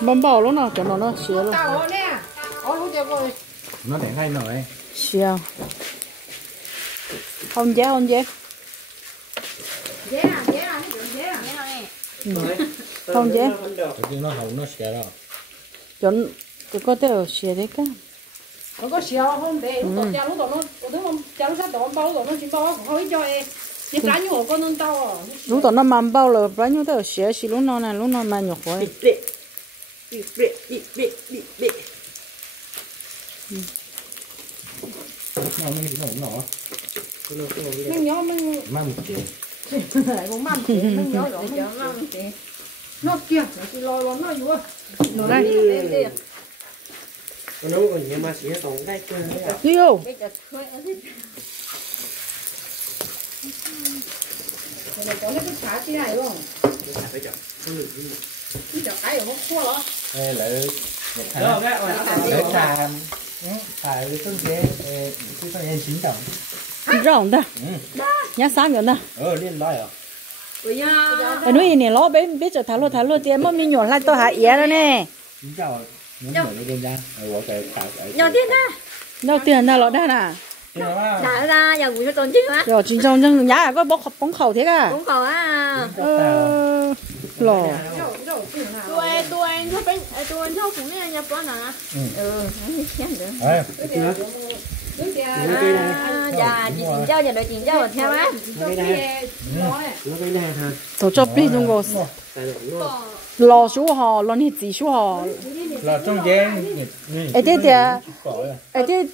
bấm bao luôn nào cho nó xé luôn. Nó để ngay nổi. Xé. Không dễ không dễ. Không dễ. Nhưng nó hậu nó xé rồi. Chọn cái có thể xé đấy cả. Nó có xé không để lúc đó nó đúng không? Cha lúc đó bao rồi nó chỉ bao không cho em. Thì bán nhiều con nó tao à. Lúc đó nó mang bao rồi bán nhiều tao xé xí lúc nó này lúc nó mang nhiều khói. Nó nó. Mình nhớ mình Mang một chiếc. lại cũng mang tiền mình nhớ rồi mình mang tiền. Nó kia chỉ lo lo nó vừa. Nó đây. Nó nấu còn nhiều mà chỉ tổng cái chơi đấy à. Yêu. Rồi có cái cá tí này không? Phải chọn. Cái chả cái ở hốc cua đó. Đây lại một tháng. Để xài cái phương chế cái phương chế chín đồng. Rộng ta. Nhá sáng rồi ta. Liên nói à. Ở núi này nó biết cho thả luôn tiền mà mình nhỏ lại tôi hại ý đó nè. Chín chào. Những người lên ra. Ở cái Nhỏ tiền á. Đâu tiền nào lọt đây nè. Đã ra giờ buổi tối chứ á. Rồi chính trong dân nhá có bóng khẩu thế cả. Cũng còn á. Lò. Tôi thôi cũng nghe nhập con à. Anh xem được. Dạ chị tiền giao giờ đợi tiền giao theo á. Nó cái này hả? Tổ cho biết trong cô. Lò số họ, lò nít gì số họ. Là trong gian. Ấy thế thì ấy thế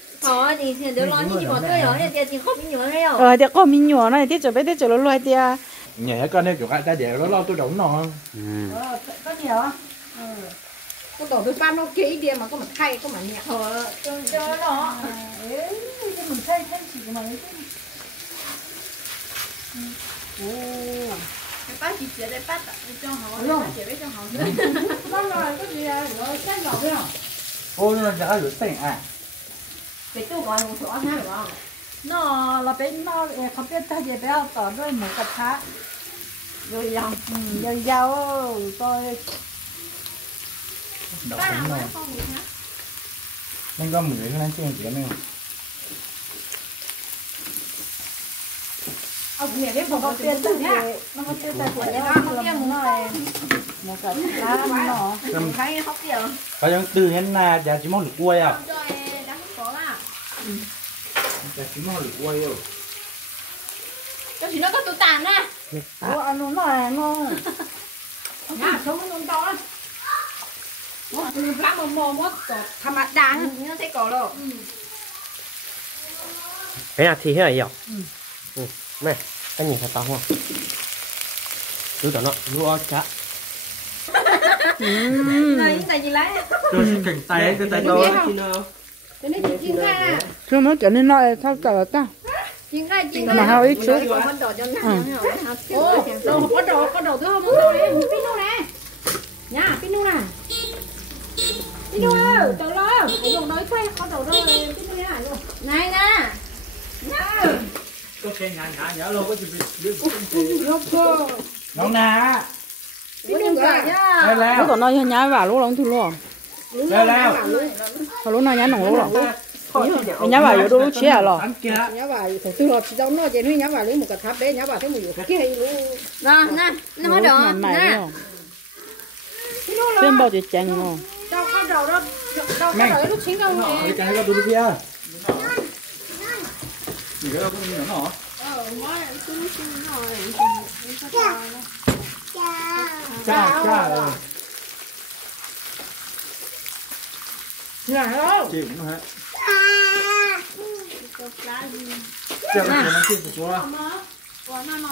Thì đứa lo như chị bỏ tôi rồi thì chị không nhiều đấy đâu. thì có mình nhỏ này thế cho biết thế cho nó loay tia. Nhẹ con này kiểu ai ta dễ nó lo tôi đóng nó. Có gì hả? Có tổ tôi phan nó kỹ đi mà có mặt khay có mặt nhẹ. Cho nó. Cái mình khay chỉ mà đấy. Cái bát chị sẽ để bát cho họ. Chị biết cho họ. Nó rồi cái gì rồi chết rồi phải không? Ô nó đã được tiền à. Cái tôi gọi một số ăn hay không? Nó là bên nó không biết ta gì béo tỏ rồi một cặp khác. Rồi dao tôi Đậu sống rồi. Nên có 10 cái trên chỉ này. Ông nghe biết không tiền đâu nhá. nó có tiêu tài của nó làm nó một cái lá nó Thấy hóc gì không? Có những từ nhân là giá chỉ mong được quay à. Cho em đã có à. Giá chỉ mong được quay rồi. Cho chị nó có tủ tàn á. ăn nó này nó Nhá, sống nó to lắm. Nó lắm mà mồm quá, tham mặt đàn. Nó thấy có đâu. Cái là thì hết rồi. Này, anh nhìn thấy tao không? Cứ tao nó lúa chả. Này tại gì lấy? Tôi sẽ cảnh tay cái tay tôi. Cái này chỉ chiên ra. chưa mới trở nên nói sao cả ta Chiên ra. mà hao ít chút Con đổ cho nó. Ô, có đầu thứ không đâu này, pinu nè. Nha, pinu nè. Pinu ơi, chờ lo. Hãy dùng nói khoe có đầu đâu pinu nha. Này nè. Có cái nhả luôn có chuyện Nó nè. pinu cả nhá. Đây là. lúc còn nói nhá vào lúc lắm thì luôn Đây là. lúc nào nhá nồng lúc lắm nhá vào yếu lúc chia rồi Ăn kia. Nhá vào, từ lọt chỉ đâu nó chỉ nói nhá vào lấy một cái tháp bé nhá vào thế một cái hay luôn. Rồi nè, nó mới được. Nè. thêm bao nhiêu chén rồi Đâu có đầu đó, đâu có đầu lúc chín đâu nè. Cái trái cái kia. Gì đó có gì nữa Cha. Nhà đâu? Chị cũng hả? Chào các bạn chị của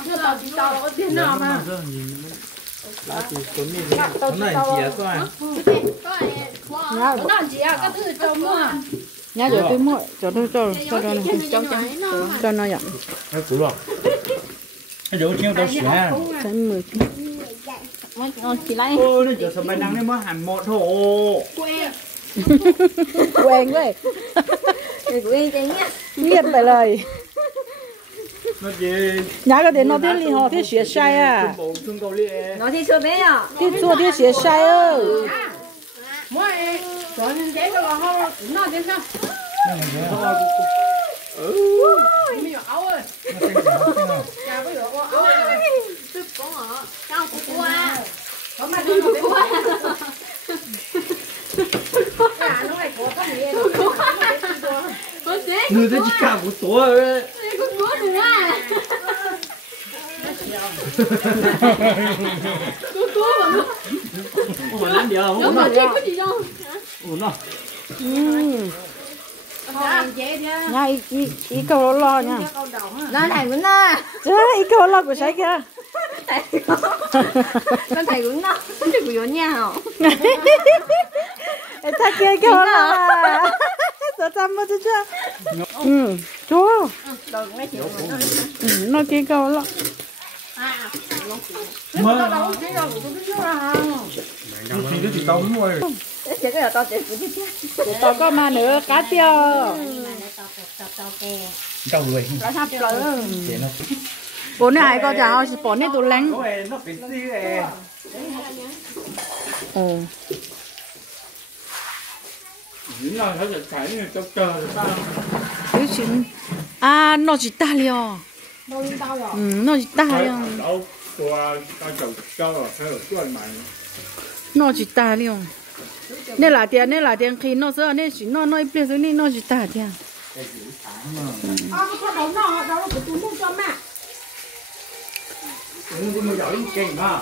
Chưa tao chỉ tao có tiền nào mà. Lá từ cuốn đi. Nó này chìa coi. Nó làm gì à? Các thứ cho mua. nhá giờ tôi mua cho nó nhận Nó cũ rồi. Cái chỗ chiêu tao xé. sẽ 10 Ngon chị lấy. Ô, nó giờ sầm bài năng nên mới hẳn một hộ. quen vậy Quên chị nhá. biết phải lời nó gì nhà cái đến nó thiên li họ thiên xuyên sai à trung cầu li nó thì chưa biết à thiên chua thiên xuyên sai ơ mỗi cho nên thế cái là họ nó thế sao mình áo ơi nhà bây giờ có áo tức có hả cao của cô à có mà đi một cái nó lại có cái gì có gì người ta chỉ cả một tuổi rồi có có nữa à có mà ủa làm gì không nó mà chết có gì đâu ủa nó nhà ý câu lo nha nó thầy cũng nó chứ ý câu lo của sai kia con thầy cũng nó chứ của vô nhà hả ta kia câu lo sao chăm mất chưa chúa nó kia câu lo mà thì nó chỉ tông thôi chứ cái là tao chỉ tao có mà nữa cá tiêu đâu rồi nó sắp rồi bố này có chả bỏ nét tủ lạnh nó phải xí này những lần nó sẽ chảy như cho chờ sao cái chuyện à nó chỉ ta liao nó chỉ ta liao đâu qua ta chồng cho rồi phải ở tuần mày nó chỉ ta liao nên là tiền khi nó sợ nên chỉ nó nói bây giờ nên nó chỉ ta tiền nó giỏi kinh mà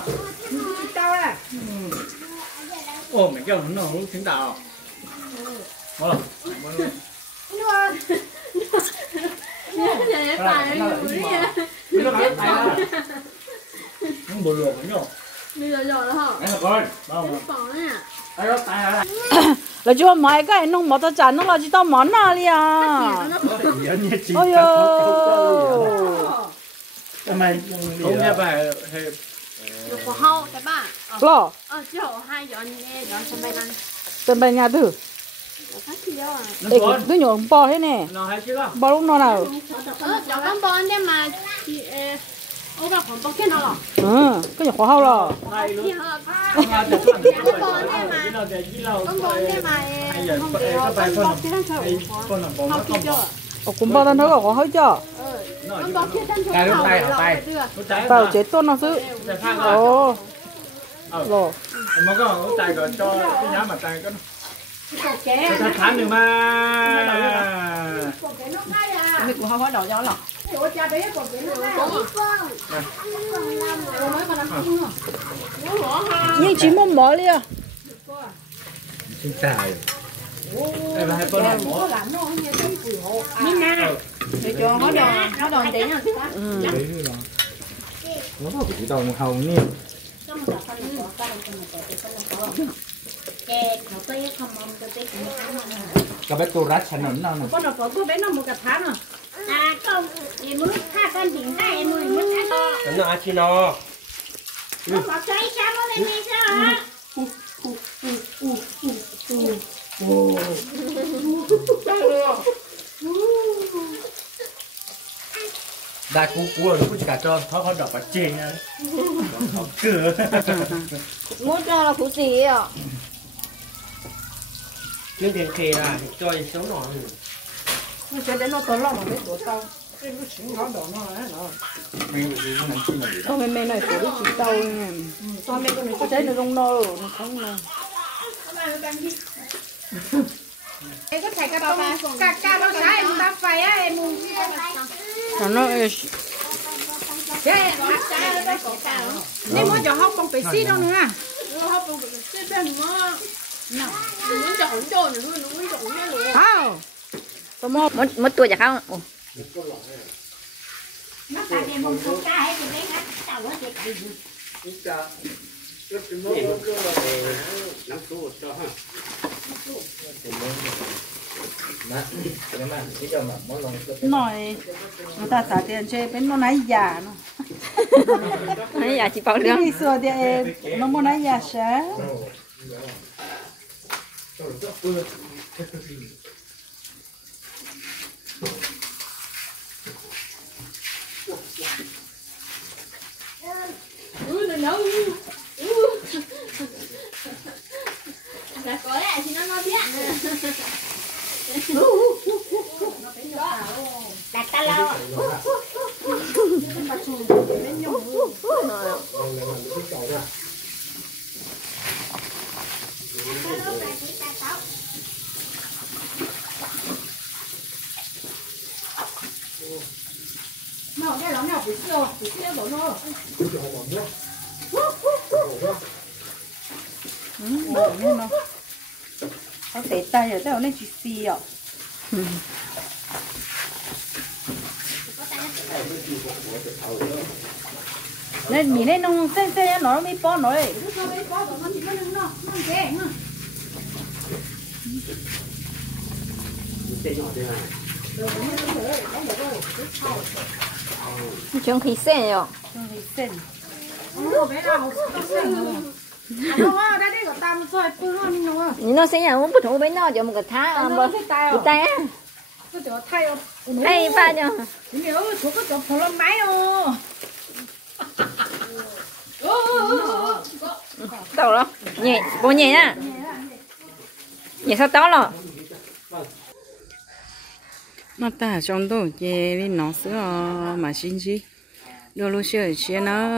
ồ mày kêu nó không tiếng tao ồ để bài nó nó bự rồi nhá bây giờ rồi đó hả anh coi đâu mà bỏ nè ai đó tay ra là chú mấy cái nó mất tất cả nó là chỉ tao món nào đi à ôi mày không nghe bài của hậu các bạn lo chứ hậu hai giờ nghe giờ xem bài ăn tên bài nhà thử phát gì đâu à để cứ nhổ bò thế nè nó hay chứ đó bò lúc nào nào giờ con bò nhưng mà ô bà còn bò kia nào cái nhỏ khó hao rồi thì họ con bò nhưng mà không để con bò kia đang chơi không kịp chưa cũng bao nhiêu khó hơi chưa con bò kia đang chơi tay lúc tay tao chế tôn nó giữ ồ rồi mà có lúc tay rồi cho cái nhá mà tay cái nó khán được mà mình cũng không có đầu gió lắm nhưng chỉ muốn mở đi à chính tài đây là hai con để cho nó đòn tí nào chứ nó có cái đầu hồng nè cái bé cô rát chăn nón nào nè con nó có cô bé nó một cặp thá nữa à không em muốn tha con chính tay em muốn tha nó ăn chi nó con có cháy sao nó lên đi sao hả đại cú rồi nó cũng chỉ cả cho thoát con đỏ và chê nha cửa muốn cho là phụ gì ạ nhưng tiền khề là cho sống nọ nó sẽ đến nó tốn lòng mà biết tổ tao cái nó xỉn nó đỏ nó ấy nó không mấy này phải chỉ tao nè tao mấy con này có thấy nó không no nó không no cái thầy cái bao cả bao trái em bao phải á em mua nó nếu mà cho học không phải xí đâu nữa học bằng cái bên mà đừng muốn chọn cho nữa đừng muốn chọn nha luôn không tao mua mất tuổi chắc không nó tại vì một số ca hay thì mấy cái tao nó sẽ cái gì nói người ta xả tiền chơi bên nó nãy già nó nãy giờ chị bảo được đi xưa thì nó muốn nãy già sáng nhớ là có lẽ thì nó biết đặt ta lâu nó cái lắm nào buổi chiều bỏ nó nó để tay ở đâu nên chỉ xì ạ nên nhìn nên nông xe nó mới bó nó đấy nó mới có nó chỉ có nó ghê mà chúng khí sen rồi nó bé nào nó sen rồi nó đã đi gặp tam rồi cứ nó mình nó nó sẽ nhà muốn bút thủ bên nó cho một cái thá nó tay tay cái chỗ thay thay pha cho nhớ chỗ cái chỗ phở lông máy rồi tao đó nhẹ bố nhẹ nha nhẹ sao to rồi mà ta trong đó về đi nó sữa mà xin gì đôi lúc sữa chia nó